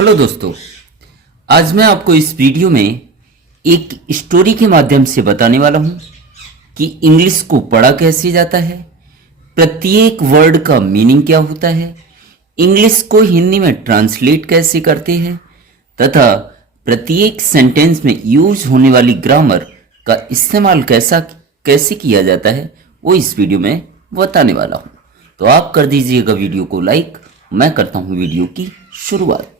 Hello दोस्तों, आज मैं आपको इस वीडियो में एक स्टोरी के माध्यम से बताने वाला हूं कि इंग्लिश को पढ़ा कैसे जाता है, प्रत्येक वर्ड का मीनिंग क्या होता है, इंग्लिश को हिंदी में ट्रांसलेट कैसे करते हैं तथा प्रत्येक सेंटेंस में यूज होने वाली ग्रामर का इस्तेमाल कैसे किया जाता है, वो इस वीडियो में बताने वाला हूं। तो आप कर दीजिएगा वीडियो को लाइक। मैं करता हूं वीडियो की शुरुआत।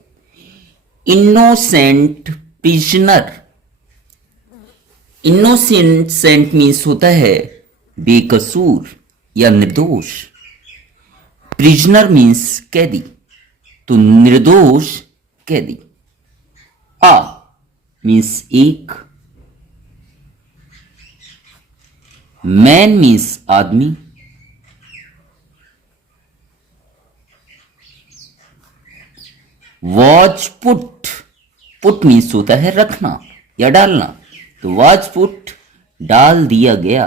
Innocent prisoner. इनोसेंट मीन्स होता है बेकसूर या निर्दोष। प्रिजनर मीन्स कैदी, तो निर्दोष कैदी। आ मीन्स एक। मैन मीन्स आदमी। वॉच पुट, पुट मीन्स होता है रखना या डालना, तो वॉच पुट डाल दिया गया,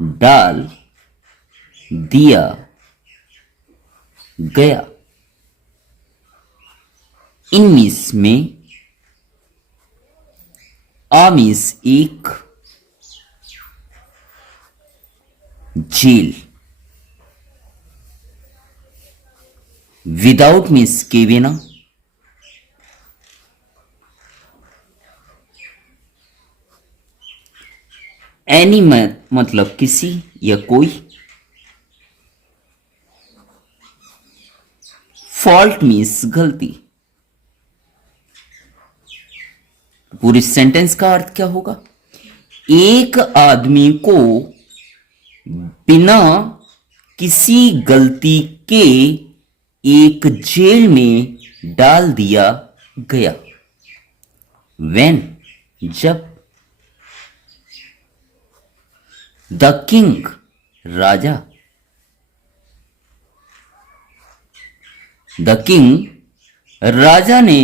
डाल दिया गया। इन मीन्स में। आ मीन्स एक। जेल। विदाउट मीन्स के बिना। एनी मतलब किसी या कोई। फॉल्ट मीन्स गलती। पूरी सेंटेंस का अर्थ क्या होगा? एक आदमी को बिना किसी गलती के एक जेल में डाल दिया गया। When जब। द किंग राजा। द किंग राजा ने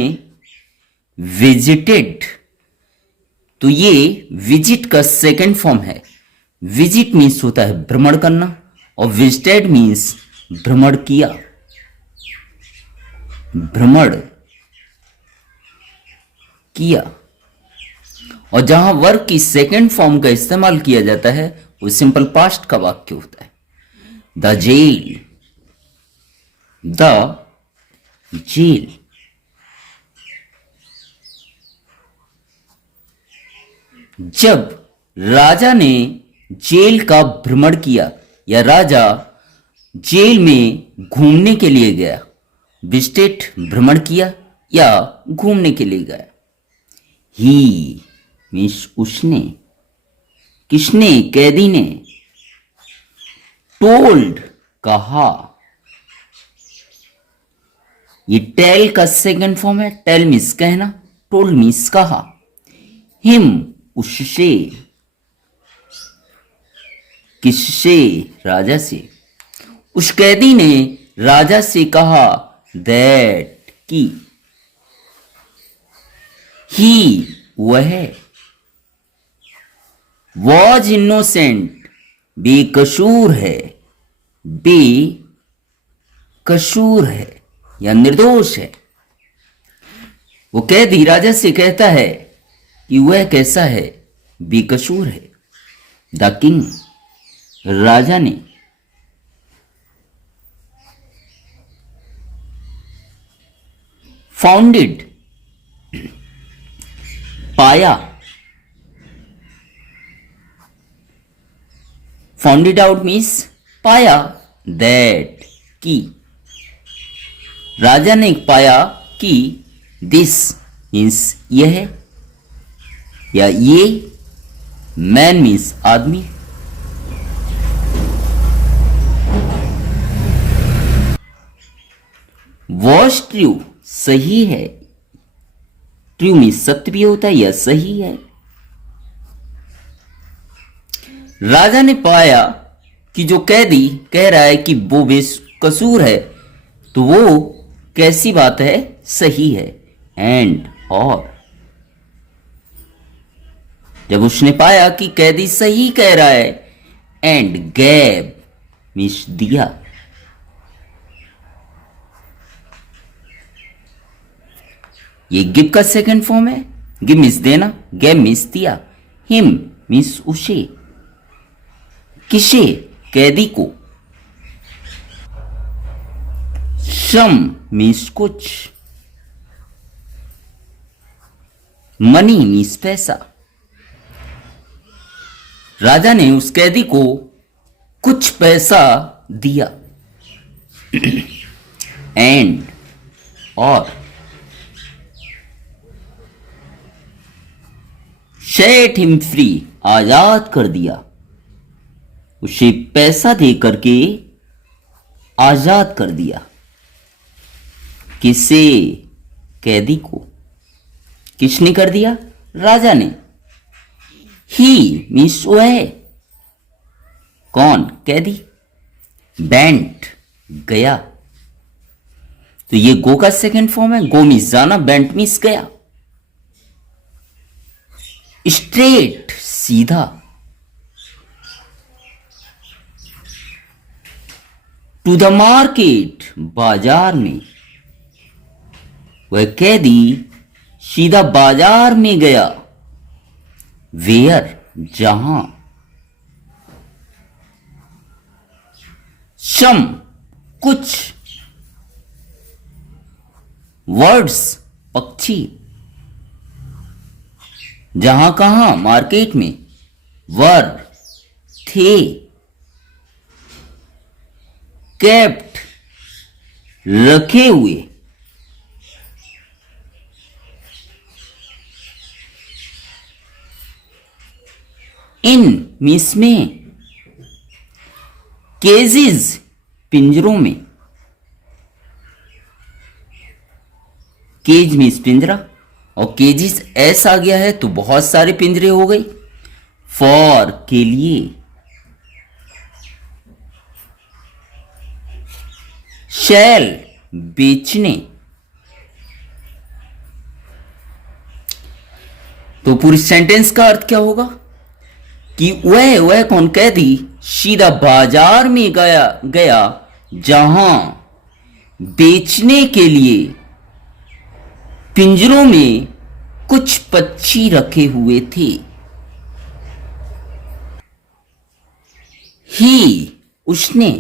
विजिटेड, तो ये विजिट का सेकंड फॉर्म है। विजिट मीन्स होता है भ्रमण करना और विजिटेड मीन्स भ्रमण किया, भ्रमण किया। और जहां वर्ब की सेकंड फॉर्म का इस्तेमाल किया जाता है वो सिंपल पास्ट का वाक्य होता है। The jail, the jail. जब राजा ने जेल का भ्रमण किया या राजा जेल में घूमने के लिए गया। विजिटेड भ्रमण किया या घूमने के लिए गया। ही मीन्स उसने, किसने? कैदी ने। टोल्ड कहा, ये टेल का सेकंड फॉर्म है। टेल मीन्स कहना, टोल्ड मीन्स कहा। हिम उससे, किससे? राजा से। उस कैदी ने राजा से कहा दैट की, ही वह, वॉज इनोसेंट बेकसूर है, बेकसूर है या निर्दोष है। वो कैदी राजा से कहता है कि वह कैसा है? बेकसूर है। द किंग राजा ने। फाउंडेड पाया, फाउंडेड आउट मीन्स पाया। दैट की, राजा ने पाया कि दिस मीन्स यह या ये। मैन मीन्स आदमी। वॉज ट्रू सही है। ट्रू मीन्स सत्य भी होता है या सही है। राजा ने पाया कि जो कैदी कह रहा है कि वो बेकसूर है, तो वो कैसी बात है? सही है। एंड और जब उसने पाया कि कैदी सही कह रहा है, एंड गैब मीन्स दिया। ये गिव का सेकंड फॉर्म है। गिव मीन्स देना, गेव मीन्स दिया, हिम मीन्स उसे, किसे, कैदी को, सम मीन्स कुछ, मनी मीन्स पैसा। राजा ने उस कैदी को कुछ पैसा दिया। एंड और सेट हिम फ्री आजाद कर दिया, उसे पैसा दे करके आजाद कर दिया। किसे, कैदी को। किसने कर दिया, राजा ने। ही मीन्स वह, कौन, कैदी। बेंट गया, तो ये गो का सेकंड फॉर्म है। गो मीन्स जाना, बेंट मीन्स गया। स्ट्रेट सीधा, टू द मार्केट बाजार में, वह कैदी सीधा बाजार में गया। वेयर जहां, सम कुछ, वर्ड्स पक्षी, जहां कहां, मार्केट में, वर थे, केप्ट रखे हुए, इन मीन्स में, केजेस पिंजरों में, केज मीन्स पिंजरा, और केजिस एस आ गया है तो बहुत सारे पिंजरे हो गए। फॉर के लिए, शैल बेचने, तो पूरी सेंटेंस का अर्थ क्या होगा कि वह कौन, कैदी सीधा बाजार में गया जहां बेचने के लिए पिंजरों में कुछ पक्षी रखे हुए थे। ही उसने,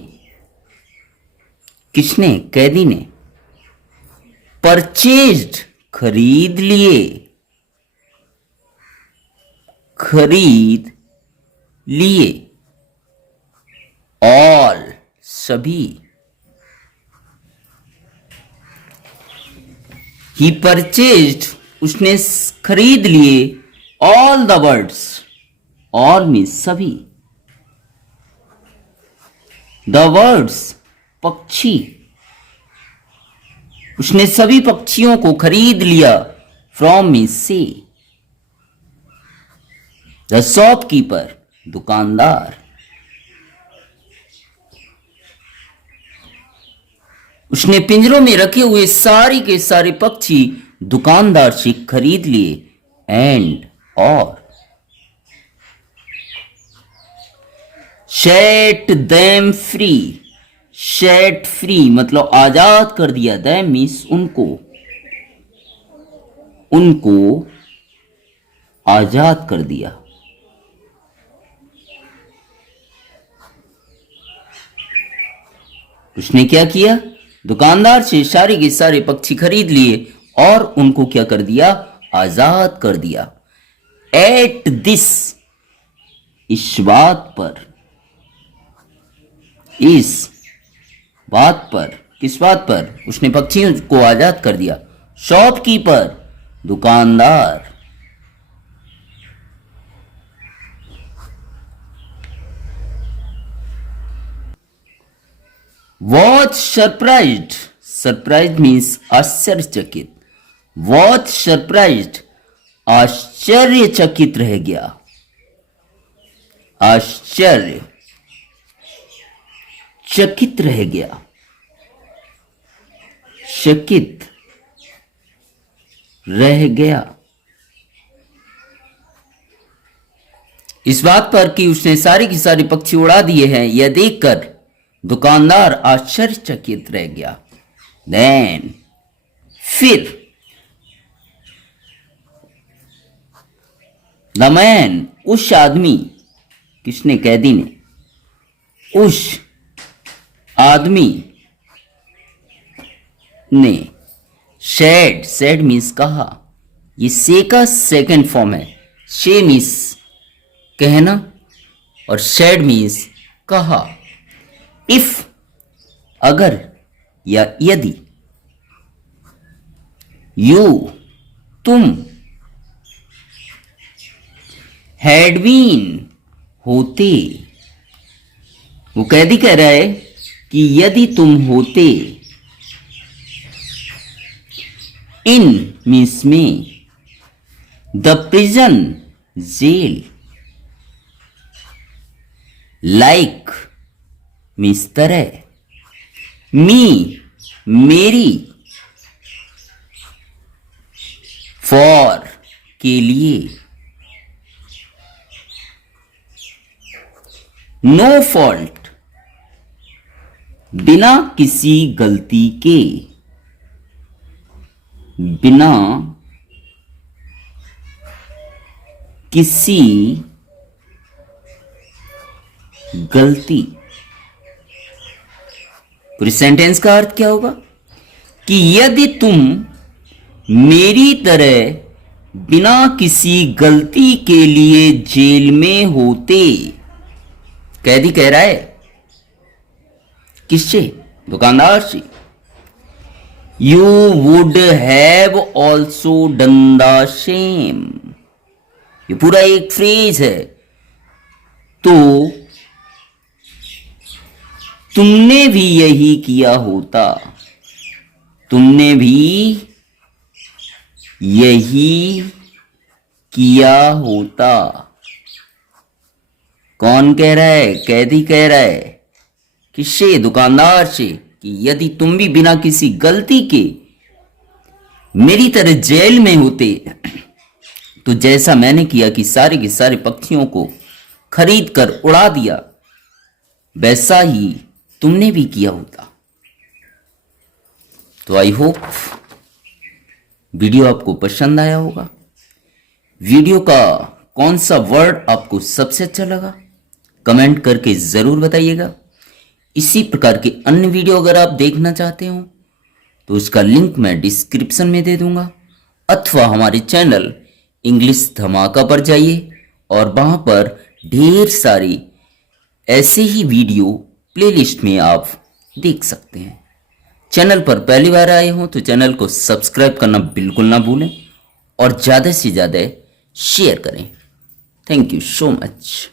किसने, कैदी ने। परचेज्ड खरीद लिए, खरीद लिए। ऑल सभी, ही परचेज्ड उसने खरीद लिए, all the birds, all means सभी, द बर्ड्स पक्षी, उसने सभी पक्षियों को खरीद लिया। फ्रॉम मीन्स से, द शॉपकीपर दुकानदार, उसने पिंजरों में रखे हुए सारे के सारे पक्षी दुकानदार से खरीद लिए। एंड और set them free, set free मतलब आजाद कर दिया। देम मीन्स उनको, उनको आजाद कर दिया। उसने क्या किया, दुकानदार से सारे के सारे पक्षी खरीद लिए और उनको क्या कर दिया, आजाद कर दिया। एट दिस, इस बात पर, इस बात पर, किस बात पर, उसने पक्षियों को आजाद कर दिया। शॉपकीपर दुकानदार, वॉच सरप्राइज्ड, सरप्राइज मीन्स आश्चर्यचकित। वॉच सरप्राइज्ड आश्चर्यचकित रह गया, आश्चर्य चकित रह गया, चकित रह गया। इस बात पर कि उसने सारे के सारे पक्षी उड़ा दिए हैं, यह देखकर दुकानदार आश्चर्यचकित रह गया। देन फिर, द मैन, उस आदमी, किसने? कैदी ने। उस आदमी ने शेड, सेड मीन्स कहा, ये से का सेकेंड फॉर्म है। शे मीन्स कहना और शेड मीन्स कहा। इफ अगर या यदि, यू तुम, हैड बीन होते, वो कैदी कह रहा है कि यदि तुम होते, इन मीन्स में, the prison jail, like means तरह, मी मेरी, फॉर के लिए, नो फॉल्ट बिना किसी गलती के, बिना किसी गलती। पूरी सेंटेंस का अर्थ क्या होगा कि यदि तुम मेरी तरह बिना किसी गलती के लिए जेल में होते, कैदी कह रहा है किससे? दुकानदार से। You would have also done the same, ये पूरा एक फ्रेज है। तो तुमने भी यही किया होता, तुमने भी यही किया होता। कौन कह रहा है? कैदी कह रहा है। किससे? दुकानदार से, कि यदि तुम भी बिना किसी गलती के मेरी तरह जेल में होते तो जैसा मैंने किया कि सारे के सारे पक्षियों को खरीद कर उड़ा दिया, वैसा ही तुमने भी किया होता। तो आई होप वीडियो आपको पसंद आया होगा। वीडियो का कौन सा वर्ड आपको सबसे अच्छा लगा कमेंट करके जरूर बताइएगा। इसी प्रकार के अन्य वीडियो अगर आप देखना चाहते हो तो उसका लिंक मैं डिस्क्रिप्शन में दे दूंगा, अथवा हमारे चैनल इंग्लिश धमाका पर जाइए और वहां पर ढेर सारी ऐसे ही वीडियो प्लेलिस्ट में आप देख सकते हैं। चैनल पर पहली बार आए हो तो चैनल को सब्सक्राइब करना बिल्कुल ना भूलें और ज़्यादा से ज़्यादा शेयर करें। Thank you so much.